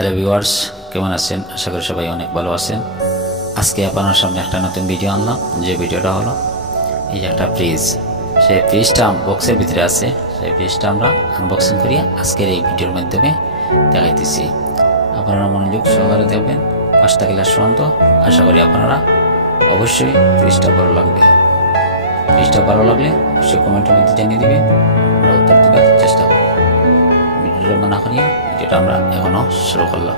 Hello viewers, কেমন আছেন? আশা করি সবাই অনেক ভালো আছেন। আজকে আপনার সামনে একটা নতুন ভিডিও আনলাম। যে ভিডিওটা হলো এই যে একটা ফ্রিজ, সেই ফ্রিজটা বক্সের ভিতরে আছে। সেই ফ্রিজটা আমরা আনবক্সিং করি আজকের এই ভিডিওর মাধ্যমে দেখাইতেছি। আপনারা মনোযোগ সহকারে দেখবেন 5টা ক্লাস পর্যন্ত। আশা করি আপনারা অবশ্যই ফ্রিজটা ভালো লাগবে। ফ্রিজটা ভালো লাগলে অবশ্যই কমেন্টের মধ্যে জানিয়ে দিবেন, আমরা উত্তর দেওয়ার চেষ্টা করব। ভিডিওটা না করিয়ে ভিডিওটা আমরা এখনো শুরু করলাম।